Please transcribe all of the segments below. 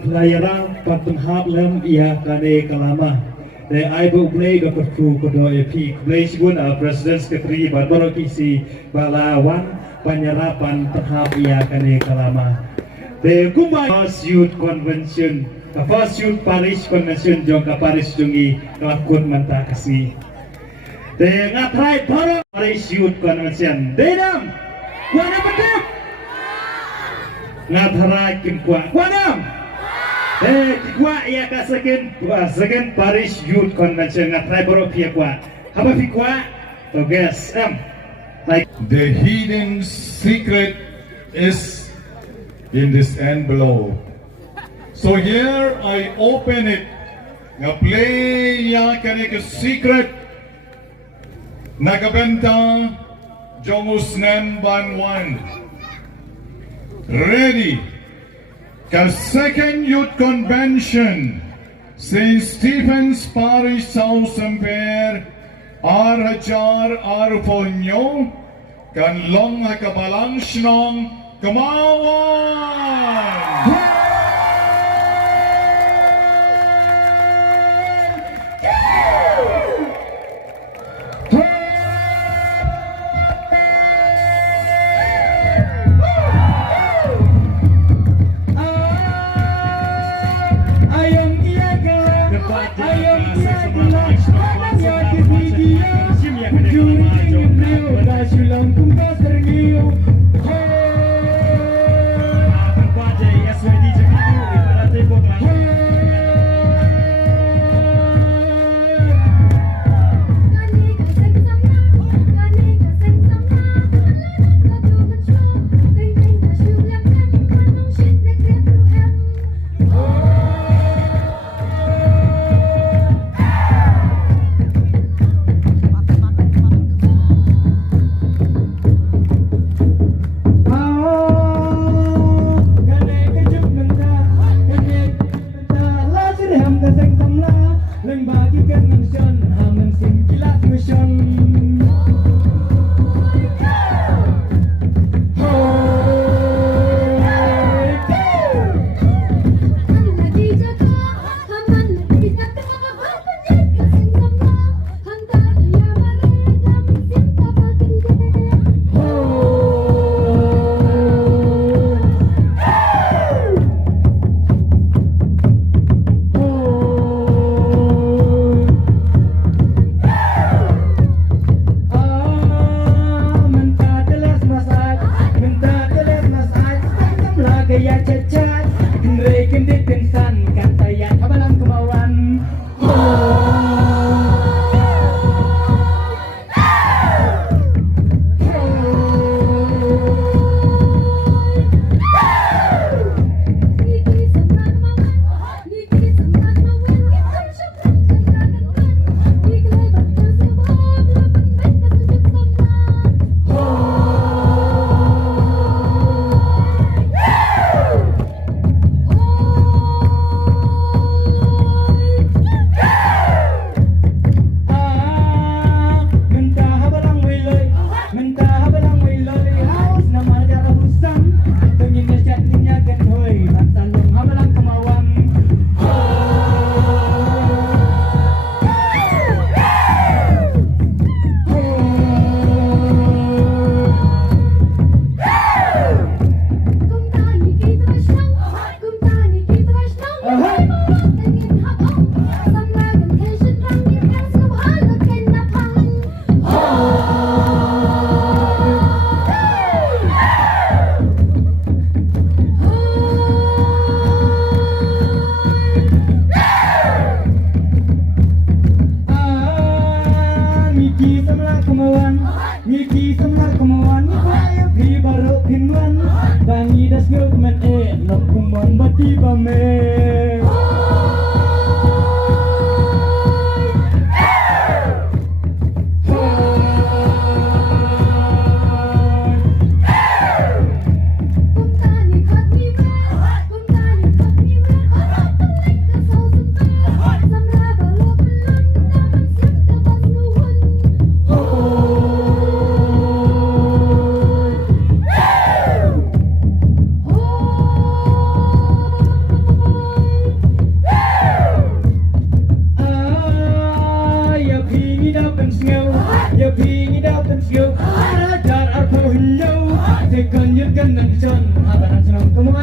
pelayaran patunghap lem ia kane kalama. De ai bu play do perfu kodo epi play sibun Presiden Sekretari Barbaro Kisi Balawan penyerapan tahap ia kane kalama. De kumai First Youth Convention, First Youth Paris Convention jong ka Paris jungi kelakun manta kasih. De ngatrai baro Paris Youth Convention. De dam. Kuana betul. Ngatrai kim kuanam. Kikwa ia ka second Paris Youth Convention ngatrai baro pia kwa. Haba fikwa to guess like the hidden secret is in this envelope. So here I open it. Nga play ya kanika secret. Nagabenta Jongus Nemban 1. Ready. Ka second youth convention St. Stephen's Parish South Semper Arhajar Arfonyo kan long kabalang shnong kamawan.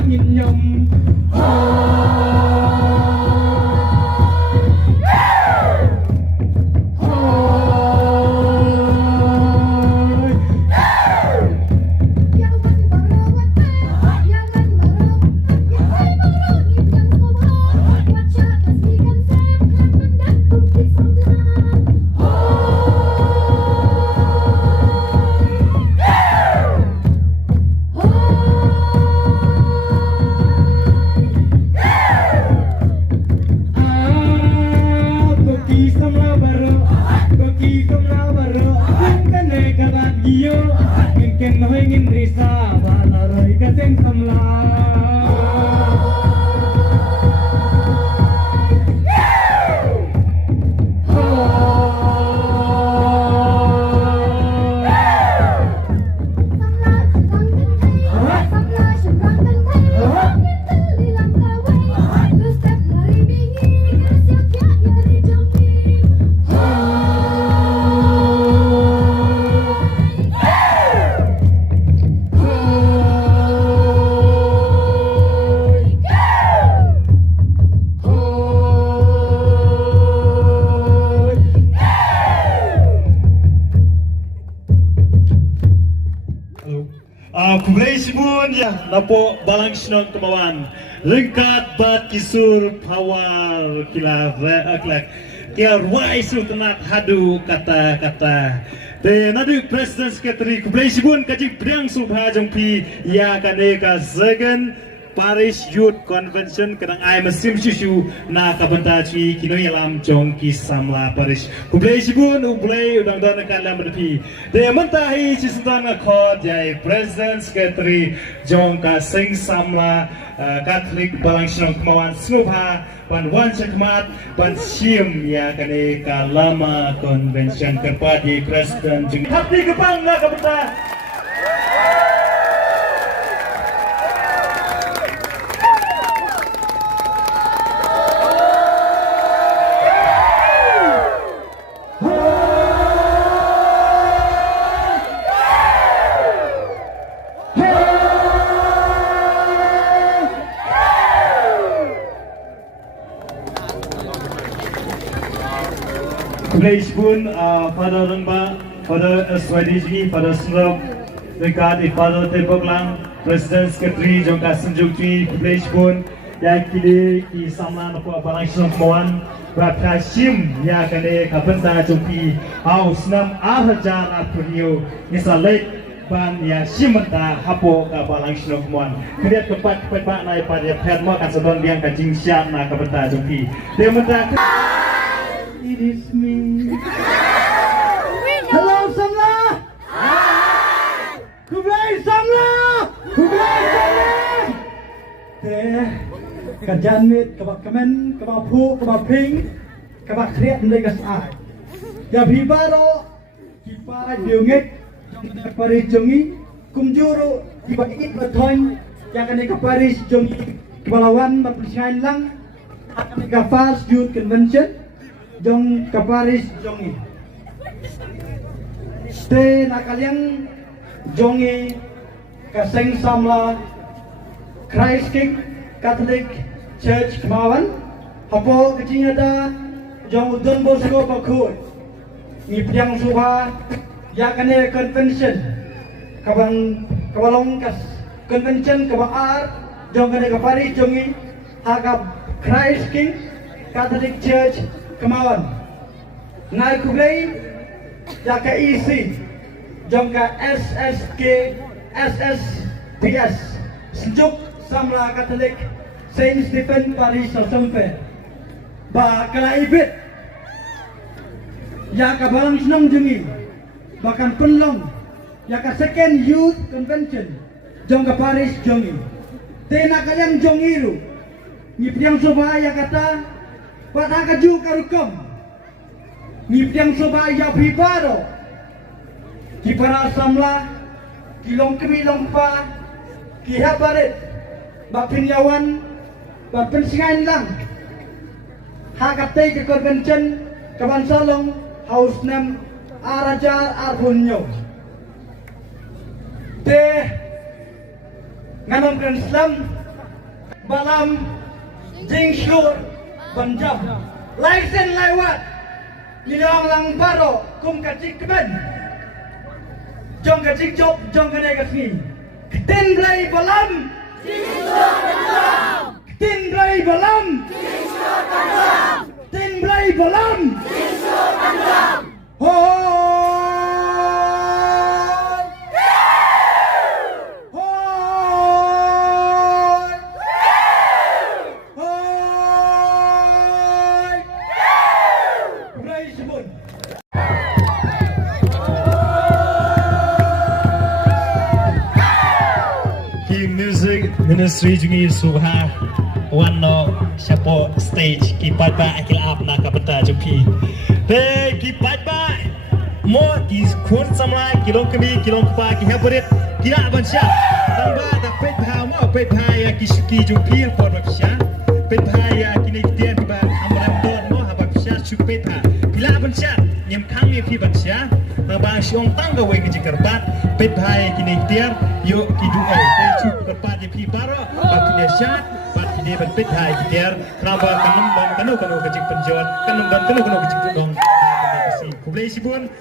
nhìn nhầm ingin risa balarai kaseng samla Kublai ya napo balang sinong kemawan lengkat bat kisur pawal kila ruai sultanat hadu kata-kata te nadu presiden sekretari Kublai kaji priang subha jongpi ya kaneka zagan Paris Youth Convention kadang ai mesim susu na kabanta cui kino yalam jong ki samla Paris Kublai ublai udang dan kalam berpi de mentahi cisentan akod jai President Secretary jong ka sing samla Catholic balang sinong kemawan snubha pan wan cekmat pan sim ya kane ka lama convention kerpadi President jong hati kepang na kabanta Kublai pada rengba, pada SYDG, pada Senrok dekat pada Teboglang, Presiden Sekretari Jongka Senjukti Kublai yang kini ki sama napo balang sinong kemawan berkasim ya kene kabenta jumpi au senam ahajar arpunio misalnya ban ya simenta hapo ka balang sinong kemawan kemudian tepat pak nai pada perma kan sedon biang kajing siap na kabenta jumpi dia menta It is me. Hello, Samla. Hi. Kublai Samla. Kublai Samla. Teh, kerjaan mit, kabak kemen, kabak pu, kabak ping, kabak kriat mereka sai. Ya bibaro, kipara diungit, Paris jongi, kumjuru, tiba ikut batoin, yang kena ke Paris jongi, kebalawan, berpelisian lang, akan ke Paris Youth Convention. Jong kaparis jongi te nakaliang jongi kaseng samla Christ King Catholic Church kemawan hapo kecing ada jong Don Bosco Bakut ngipiang subha ya kane convention kabalong kas convention kabaar jong kane kaparis jongi hakap Christ King Catholic Church kemawan nai Kublai jaka isi jongka SSK SSPS sejuk samla Katolik Saint Stephen Paris sampai ba kala ibit jaka balang senang jungi bahkan penlong jaka second youth convention jongka Paris jongi tena kalian jongiru ngipiang sobaya kata pada kaju karukom ngipiang sobaya pibaro kipara samla kilong kemilong pa kihabaret bapinyawan bapensingan lang hakatay ke convention kabansalong house nam arajar arbunyo te nganom kan Islam balam jing syur banjam lai sen lai wat nilang lang baro kum kacik keben jong kacik job jong kene kasni tin blai balam tin blai balam tin blai balam ho Music Ministry jungi suha wano siapa stage kipat ba akil ap na kapata jumpi te kipat ba mo ki khun samla kilong kami kilong pa ki haburit kira bansha tamba ta pet bha mo pet bha ya kisuki jumpi por baksha pet bha ya kini tian ba amram don mo ha baksha chupet bha kila bansha nyam khang mi phi bansha ba siong tang ga we ki karbat pet bha ya kini tian yo ki du ai te chu karbat ya phi paro ba kini syat ba kini ban pet bha ki tiar kenapa kanum ban kanu kanu kecik penjot kanum ban kanu kanu kecik dong kublai sibun